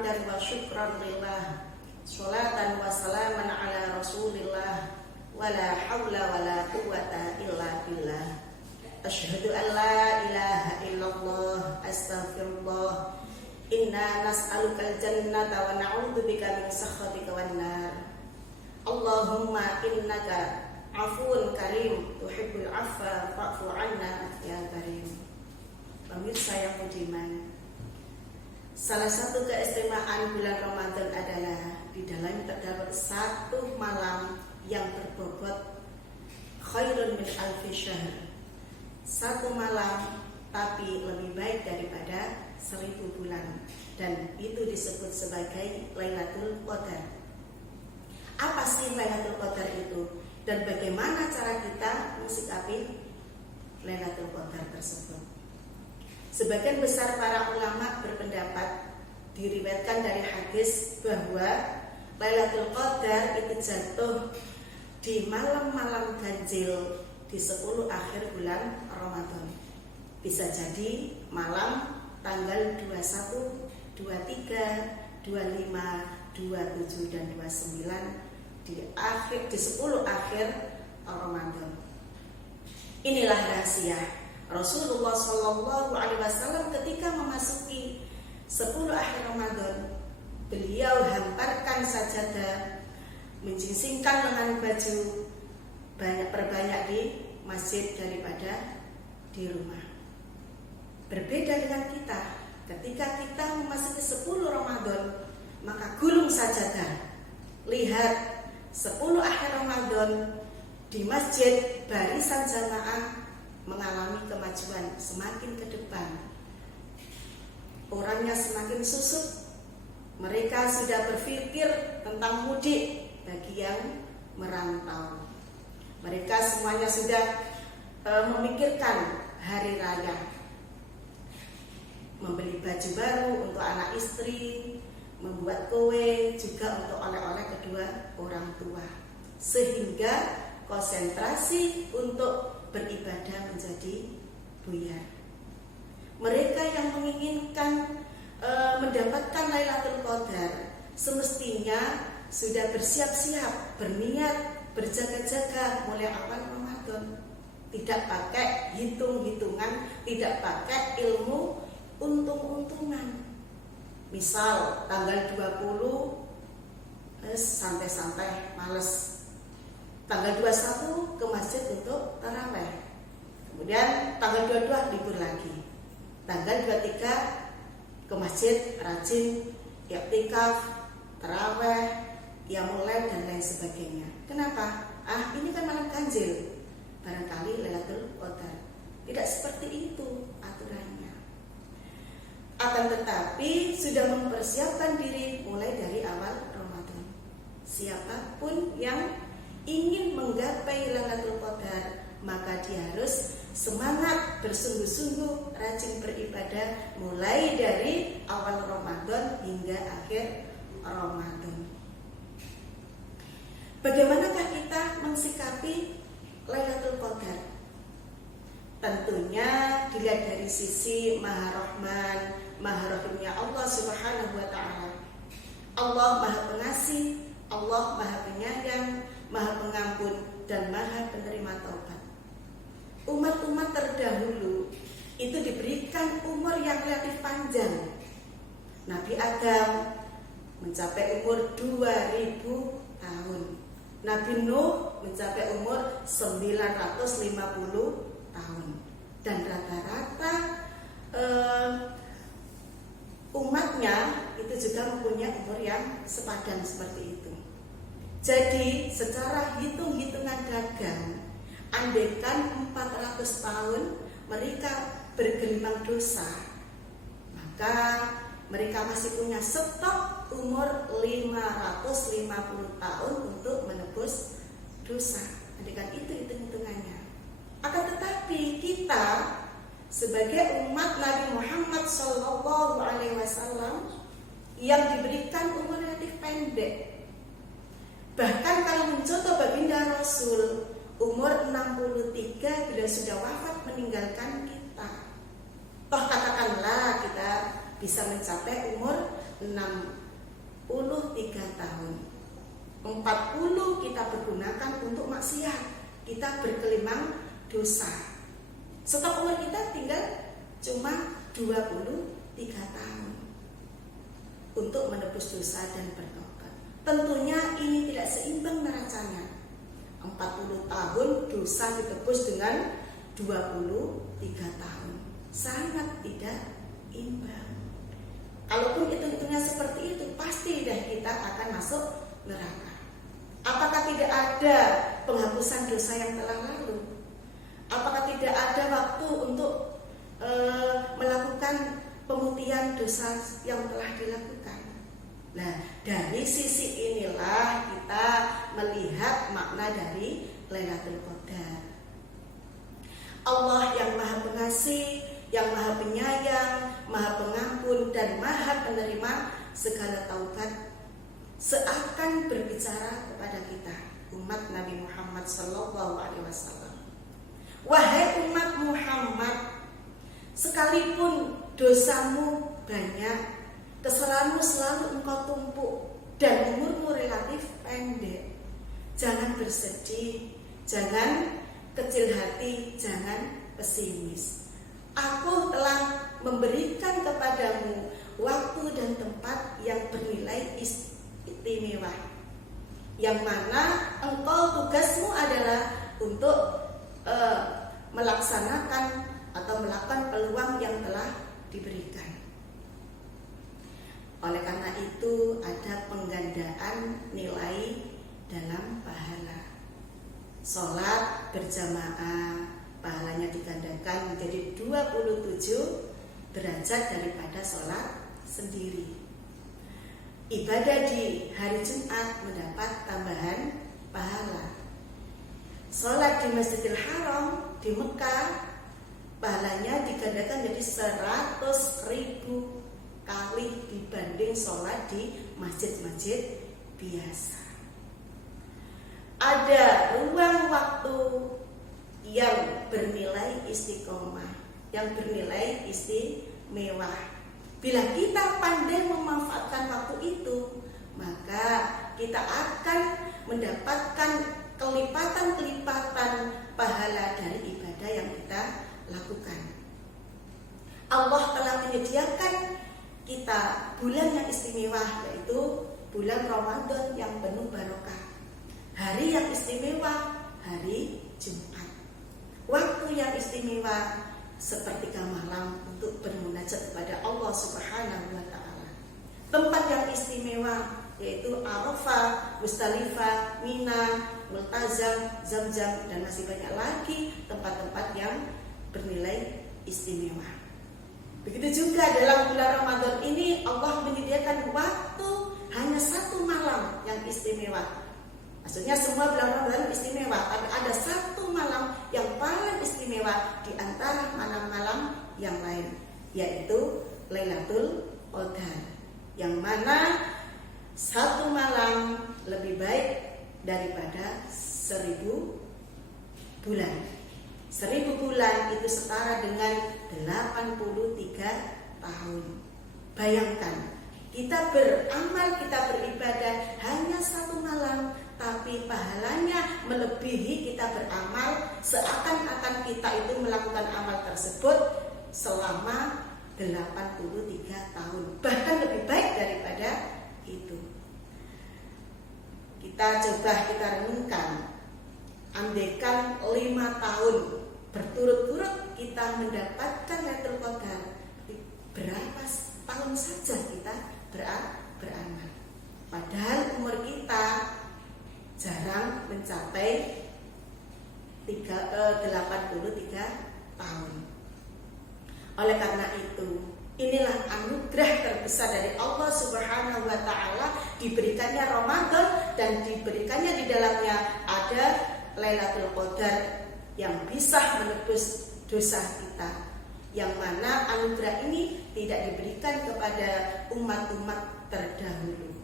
hamdan wa syukran lillah, sholatan wa salaman ala rasulillah, wala hawla wala quwwata illa billah. Asyhadu an la ilaha illallah, astaghfirullah. Inna nas'alukal jannata wa na'udzubika min sakhatika wan nar. Allahumma innaka afuwun karim tuhibbul afwa fa'fu 'anna ya karim. Pemirsa yang budiman, salah satu keistimewaan bulan Ramadan adalah di dalam terdapat satu malam yang berbobot khairun min alfi syahr. Satu malam tapi lebih baik daripada 1000 bulan, dan itu disebut sebagai Lailatul Qadar. Apa sih Lailatul Qadar itu, dan bagaimana cara kita mensikapi Lailatul Qadar tersebut? Sebagian besar para ulama berpendapat, diriwayatkan dari hadis bahwa Lailatul Qadar itu jatuh di malam-malam ganjil di 10 akhir bulan Ramadan. Bisa jadi malam tanggal 21, 23, 25, 27 dan 29 di 10 akhir Ramadan. Inilah rahasia Rasulullah Shallallahu Alaihi Wasallam ketika memasuki 10 akhir Ramadan, beliau hamparkan sajadah, menjingsingkan lengan baju, perbanyak di masjid daripada di rumah. Berbeda dengan kita, ketika kita memasuki 10 Ramadan, maka gulung sajadah. Lihat 10 akhir Ramadan di masjid, barisan jamaah mengalami kemajuan semakin ke depan. Orangnya semakin susut. Mereka sudah berpikir tentang mudik bagi yang merantau. Mereka semuanya sudah memikirkan hari raya, membeli baju baru untuk anak istri, membuat kue juga untuk oleh-oleh kedua orang tua, sehingga konsentrasi untuk beribadah menjadi buyar. Mereka yang menginginkan mendapatkan Lailatul Qadar semestinya sudah bersiap-siap, berniat, berjaga-jaga mulai awal Ramadan. Tidak pakai hitung-hitungan, tidak pakai ilmu untung-untungan. Misal tanggal 20 santai-santai, males. Tanggal 21 ke masjid untuk taraweh. Kemudian tanggal 22 libur lagi. Tanggal 23 ke masjid rajin i'tikaf, taraweh, qiyamul lail dan lain sebagainya. Kenapa? Ini kan malam ganjil. Barangkali Lailatul Qadar. Tidak seperti itu aturannya. Akan tetapi sudah mempersiapkan diri mulai dari awal Ramadan. Siapapun yang ingin menggapai Lailatul Qadar, maka dia harus semangat, bersungguh-sungguh, rajin beribadah mulai dari awal Ramadan hingga akhir Ramadan. Bagaimanakah kita mensikapi Lailatul Qadar? Tentunya dilihat dari sisi Maha Rahman, Maha Rahimnya Allah Subhanahu wa Ta'ala. Allah Maha Pengasih, Allah Maha Penyayang, Maha Pengampun dan Maha Penerima Taubat. Umat-umat terdahulu itu diberikan umur yang relatif panjang. Nabi Adam mencapai umur 2000 tahun. Nabi Nuh mencapai umur 950 tahun. Dan rata-rata umatnya itu juga mempunyai umur yang sepadan seperti itu. Jadi secara hitung-hitungan dagang, andaikan 400 tahun mereka bergelimang dosa, maka mereka masih punya stok umur 550 tahun untuk menebus dosa. Andaikan itu hitung-hitungannya. Akan tetapi kita sebagai umat Nabi Muhammad SAW yang diberikan umur relatif pendek. Bahkan kalau mencontoh baginda Rasul, umur 63 bila sudah wafat meninggalkan kita. Toh katakanlah kita bisa mencapai umur 60 tahun. 40 kita pergunakan untuk maksiat, kita berkelimang dosa. Stok umur kita tinggal cuma 23 tahun untuk menebus dosa dan bertobat. Tentunya ini tidak seimbang neracanya. 40 tahun dosa ditebus dengan 23 tahun. Sangat tidak imbang. Kalaupun hitung-hitungnya seperti itu, pasti deh kita akan masuk neraka. Apakah tidak ada penghapusan dosa yang telah lalu? Apakah tidak ada waktu untuk melakukan pemutihan dosa yang telah dilakukan? Nah, dari sisi inilah kita melihat makna dari Lailatul Qadar. Allah yang Maha Pengasih, yang Maha Penyayang, Maha Pengampun, dan Maha Penerima segala taubat, seakan berbicara kepada kita, umat Nabi Muhammad SAW. Wahai umat Muhammad, sekalipun dosamu banyak, kesalahanmu selalu engkau tumpuk, dan umurmu relatif pendek, jangan bersedih, jangan kecil hati, jangan pesimis. Aku telah memberikan kepadamu waktu dan tempat yang bernilai istimewa, yang mana engkau tugasmu adalah untuk melaksanakan atau melakukan peluang yang telah diberikan. Oleh karena itu ada penggandaan nilai dalam pahala. Sholat berjamaah pahalanya digandakan menjadi 27 derajat daripada sholat sendiri. Ibadah di hari Jumat mendapat tambahan pahala. Sholat di Masjidil Haram di Mekah pahalanya digandakan menjadi 100.000 kali dibanding sholat di masjid-masjid biasa. Ada ruang waktu yang bernilai istiqomah, yang bernilai istimewa. Bila kita pandai memanfaatkan waktu itu, maka kita akan mendapatkan kelipatan-kelipatan pahala dari ibadah yang kita lakukan. Allah telah menyediakan kita bulan yang istimewa, yaitu bulan Ramadan yang penuh barokah. Hari yang istimewa, hari Jumat. Waktu yang istimewa sepertiga malam untuk bermunajat kepada Allah Subhanahu wa taala. Tempat yang istimewa yaitu Arafah, Musdalifah, Mina, Multazam, Zamzam, dan masih banyak lagi tempat-tempat yang bernilai istimewa. Begitu juga dalam bulan Ramadan ini Allah menyediakan waktu hanya 1 malam yang istimewa. Maksudnya semua bulan Ramadan istimewa, tapi ada 1 malam yang paling istimewa di antara malam-malam yang lain, yaitu Lailatul Qadar, yang mana 1 malam lebih baik daripada 1000 bulan. 1000 bulan itu setara dengan 83 tahun. Bayangkan, kita beramal, kita beribadah hanya 1 malam, tapi pahalanya melebihi kita beramal seakan-akan kita itu melakukan amal tersebut selama 83 tahun. Bahkan lebih baik daripada itu. Kita renungkan, andaikan 5 tahun berturut-turut kita mendapatkan Lailatul Qadar, berapa tahun saja kita beramal. Padahal umur kita jarang mencapai 83 tahun. Oleh karena itu, inilah anugerah terbesar dari Allah Subhanahu wa taala, diberikannya Ramadan dan diberikannya di dalamnya ada Lailatul Qadar yang bisa menebus dosa kita, yang mana anugerah ini tidak diberikan kepada umat-umat terdahulu.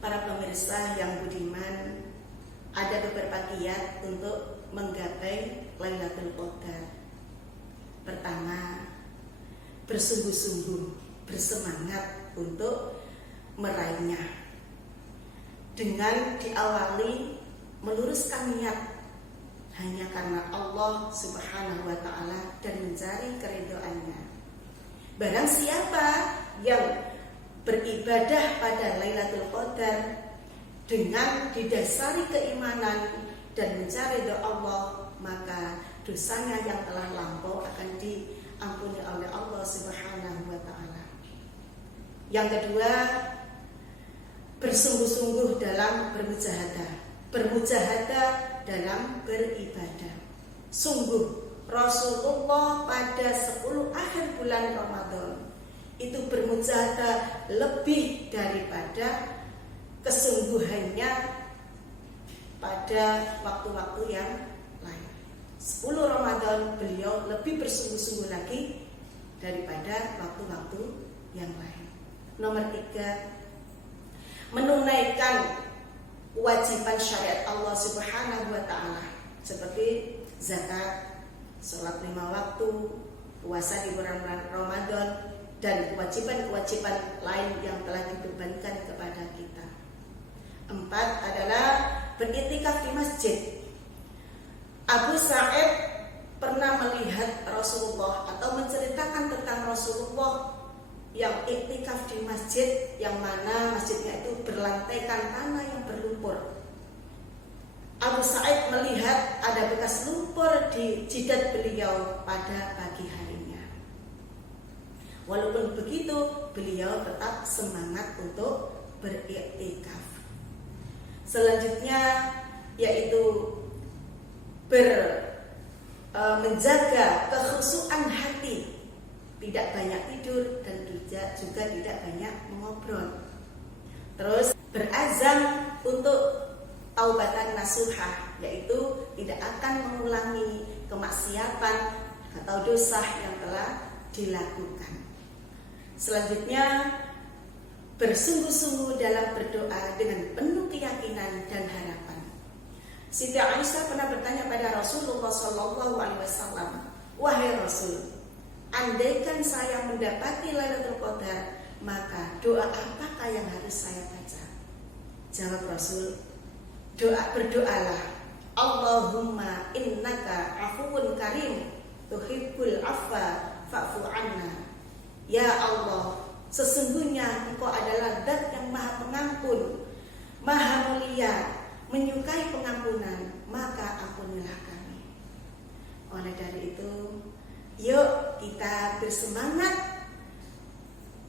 Para pemirsa yang budiman, ada beberapa kiat untuk menggapai Lailatul Qadar. Pertama, bersungguh-sungguh bersemangat untuk meraihnya dengan diawali meluruskan niat hanya karena Allah Subhanahu wa Ta'ala dan mencari keridhoannya. Barang siapa yang beribadah pada Lailatul Qadar dengan didasari keimanan dan mencari ridho Allah, maka dosanya yang telah lampau akan diampuni oleh Allah Subhanahu wa Ta'ala. Yang kedua, bersungguh-sungguh dalam bermujahadah dalam beribadah. Sungguh Rasulullah pada 10 akhir bulan Ramadan itu bermujahadah lebih daripada kesungguhannya pada waktu-waktu yang lain. 10 Ramadan beliau lebih bersungguh-sungguh lagi daripada waktu-waktu yang lain. Nomor 3, menunaikan kewajiban syariat Allah Subhanahu wa Ta'ala seperti zakat, sholat 5 waktu, puasa di bulan Ramadan, dan kewajiban-kewajiban lain yang telah dibebankan kepada kita. 4 adalah beriktikaf di masjid. Abu Sa'id pernah melihat Rasulullah atau menceritakan tentang Rasulullah yang iktikaf di masjid, yang mana masjidnya itu berlantaikan tanah yang berlumpur. Abu Sa'id melihat ada bekas lumpur di jidat beliau pada pagi harinya. Walaupun begitu, beliau tetap semangat untuk beriktikaf. Selanjutnya yaitu menjaga kekhusyuan hati, tidak banyak tidur dan juga tidak banyak mengobrol. Terus berazam untuk taubatan nasuhah, yaitu tidak akan mengulangi kemaksiatan atau dosa yang telah dilakukan. Selanjutnya bersungguh-sungguh dalam berdoa dengan penuh keyakinan dan harapan. Siti Aisyah pernah bertanya pada Rasulullah SAW, "Wahai Rasul, andaikan saya mendapati Lailatul Qadar, maka doa apakah yang harus saya baca?" Jawab Rasul, berdoalah, "Allahumma innaka afuwun karim, tuhibbul afwa fa'fu anna." Ya Allah, sesungguhnya Engkau adalah Zat yang Maha Pengampun, Maha Mulia, menyukai pengampunan, maka ampunilah kami. Oleh dari itu, yuk kita bersemangat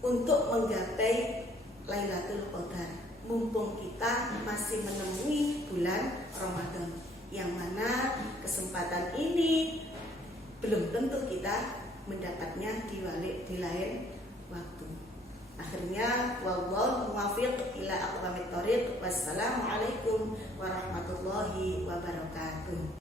untuk menggapai Lailatul Qadar, mumpung kita masih menemui bulan Ramadan, yang mana kesempatan ini belum tentu kita mendapatnya di lain waktu. Akhirnya, wallahu muwaffiq ila aqwamit thoriq. Wassalamualaikum warahmatullahi wabarakatuh.